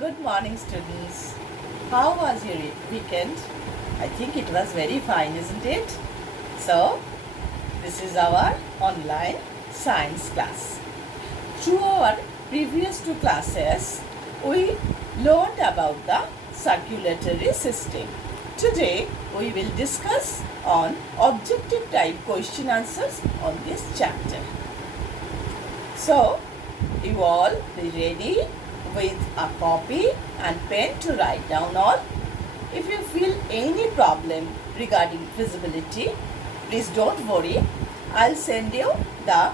Good morning, students. How was your weekend? I think it was very fine, isn't it? So, this is our online science class. Through our previous two classes, we learned about the circulatory system. Today, we will discuss on objective type question answers on this chapter. So, you all be ready with a copy and pen to write down all. If you feel any problem regarding feasibility, please don't worry. I'll send you the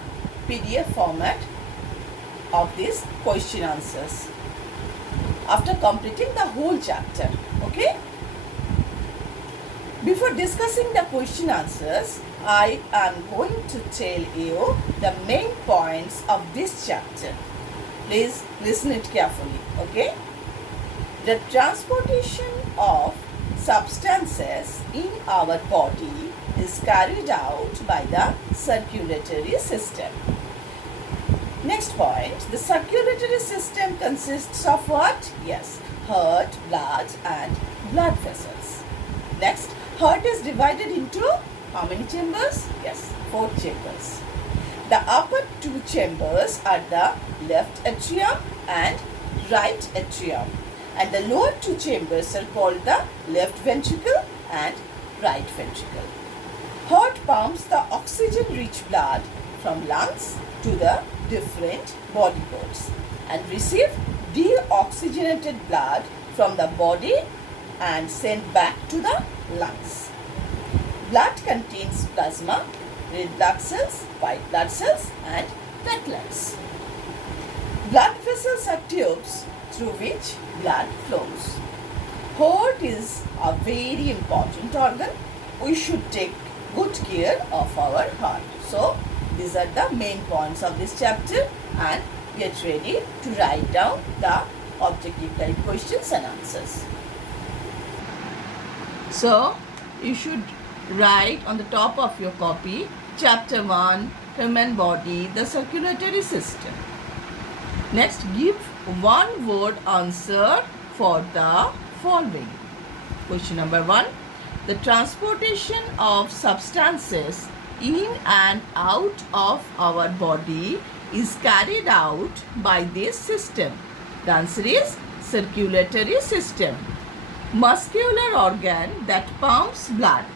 PDF format of these question answers after completing the whole chapter. Okay? Before discussing the question answers, I am going to tell you the main points of this chapter. Please listen it carefully, okay? The transportation of substances in our body is carried out by the circulatory system. Next point, the circulatory system consists of what? Yes, heart, blood and blood vessels. Next, heart is divided into how many chambers? Yes, 4 chambers. The upper 2 chambers are the left atrium and right atrium, and the lower 2 chambers are called the left ventricle and right ventricle. Heart pumps the oxygen-rich blood from lungs to the different body parts and receive deoxygenated blood from the body and sent back to the lungs. Blood contains plasma, red blood cells, white blood cells and platelets. Blood vessels are tubes through which blood flows. Heart is a very important organ. We should take good care of our heart. So, these are the main points of this chapter, and get ready to write down the objective type questions and answers. So, you should write on the top of your copy chapter 1, human body, the circulatory system. Next, give one word answer for the following. Question number 1. The transportation of substances in and out of our body is carried out by this system. The answer is circulatory system. Muscular organ that pumps blood.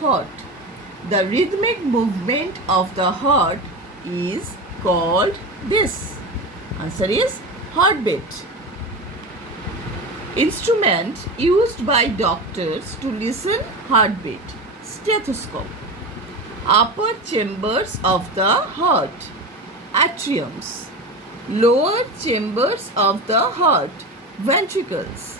Heart. The rhythmic movement of the heart is called this. Answer is heartbeat. Instrument used by doctors to listen heartbeat. Stethoscope. Upper chambers of the heart. Atriums. Lower chambers of the heart. Ventricles.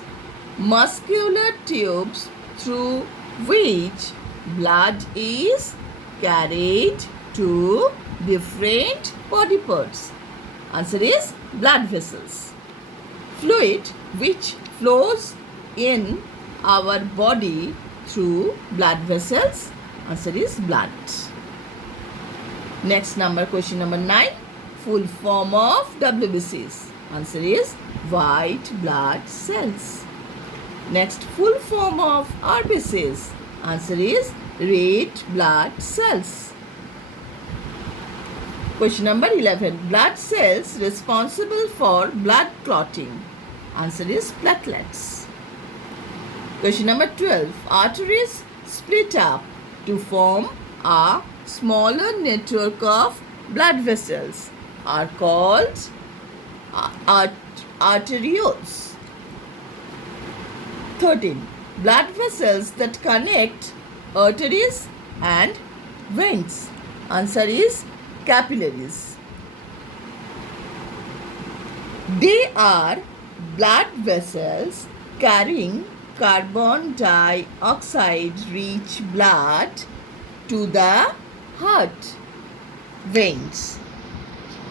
Muscular tubes through which blood is carried to different body parts. Answer is blood vessels. Fluid which flows in our body through blood vessels. Answer is blood. Next question number 9. Full form of WBCs. Answer is white blood cells. Next, full form of RBCs. Answer is red blood cells. Question number 11. Blood cells responsible for blood clotting. Answer is platelets. Question number 12. Arteries split up to form a smaller network of blood vessels are called arterioles. 13. Blood vessels that connect arteries and veins. Answer is capillaries. They are blood vessels carrying carbon dioxide rich blood to the heart. Veins.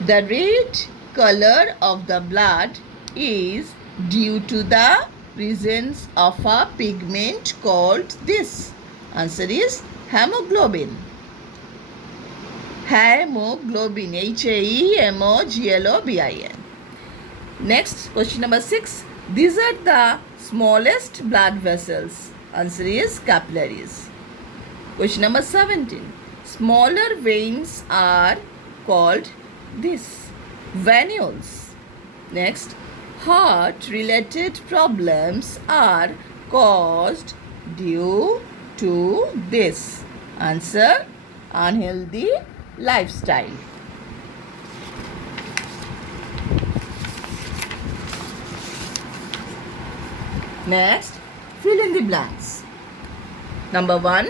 The red color of the blood is due to the presence of a pigment called this. Answer is hemoglobin. Hemoglobin. HAEMOGLOBIN. Next, question number 6. These are the smallest blood vessels. Answer is capillaries. Question number 17. Smaller veins are called this venules. Next, heart-related problems are caused due to this. Answer, unhealthy lifestyle. Next, fill in the blanks. Number 1,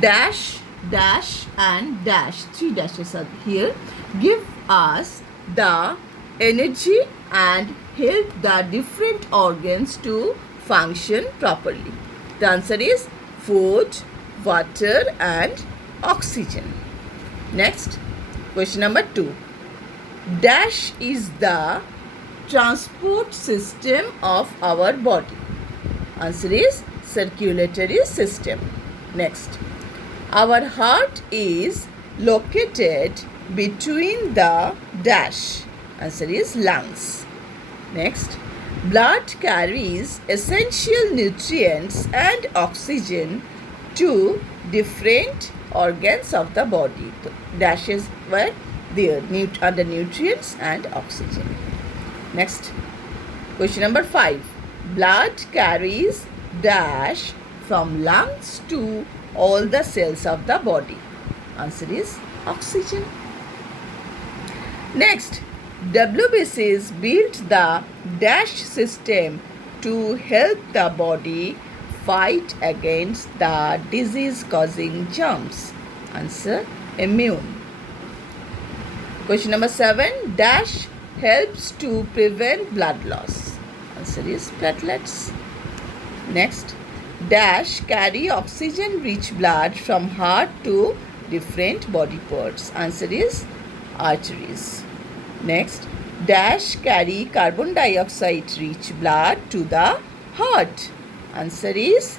dash, dash and dash. 3 dashes are here. Give us the energy and help the different organs to function properly. The answer is food, water and oxygen. Next, question number 2. Dash is the transport system of our body. Answer is circulatory system. Next, our heart is located between the dash. Answer is lungs. Next, blood carries essential nutrients and oxygen to different organs of the body. The dashes were there under nutrients and oxygen. Next, question number 5. Blood carries dash from lungs to all the cells of the body. Answer is oxygen. Next, WBCs built the dash system to help the body fight against the disease-causing germs. Answer, immune. Question number 7. Dash helps to prevent blood loss. Answer is platelets. Next, dash carry oxygen-rich blood from heart to different body parts. Answer is arteries. Next, dash carry carbon dioxide-rich blood to the heart. Answer is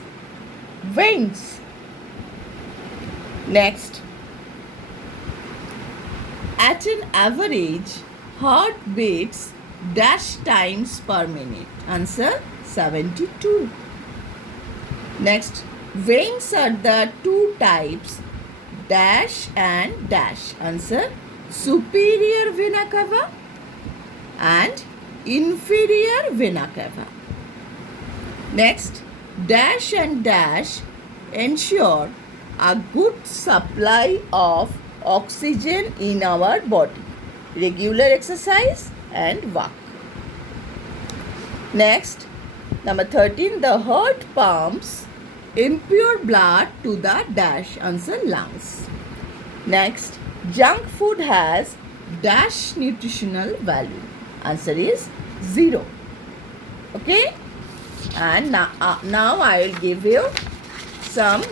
veins. Next, at an average, heart beats dash times per minute. Answer 72. Next, veins are the two types, dash and dash. Answer, superior vena cava and inferior vena cava. Next, dash and dash ensure a good supply of oxygen in our body, regular exercise and walk. Next, number 13, the heart pumps impure blood to the dash. Answer, lungs. Next, junk food has dash nutritional value. Answer is 0. Okay? And now I will give you some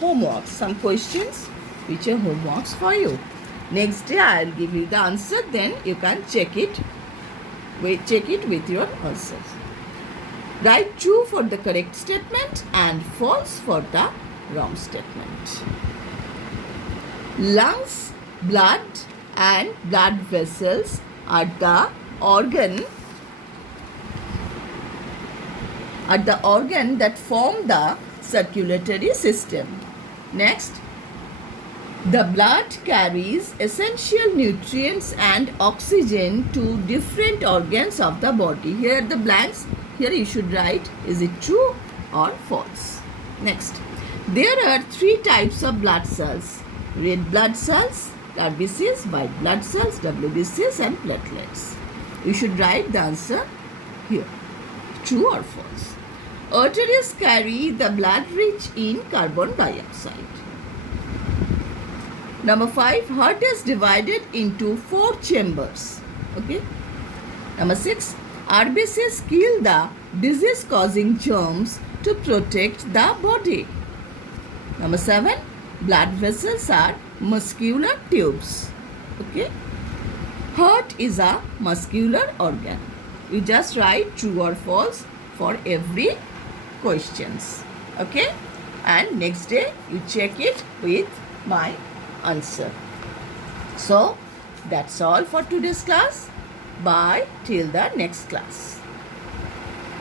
homework, some questions which are homeworks for you. Next day I will give you the answer, then you can check it with your answers. Write true for the correct statement and false for the wrong statement. Lungs, blood and blood vessels are the organ that form the circulatory system. Next, the blood carries essential nutrients and oxygen to different organs of the body. Here are the blanks. Here you should write, is it true or false? Next, there are 3 types of blood cells: red blood cells, RBCs, white blood cells, WBCs and platelets. You should write the answer here, true or false. Arteries carry the blood rich in carbon dioxide. Number 5, heart is divided into 4 chambers. Okay. Number 6, RBCs kill the disease-causing germs to protect the body. Number 7, blood vessels are muscular tubes. Okay. Heart is a muscular organ. You just write true or false for every questions. Okay. And next day you check it with my answer. So that's all for today's class. Bye till the next class.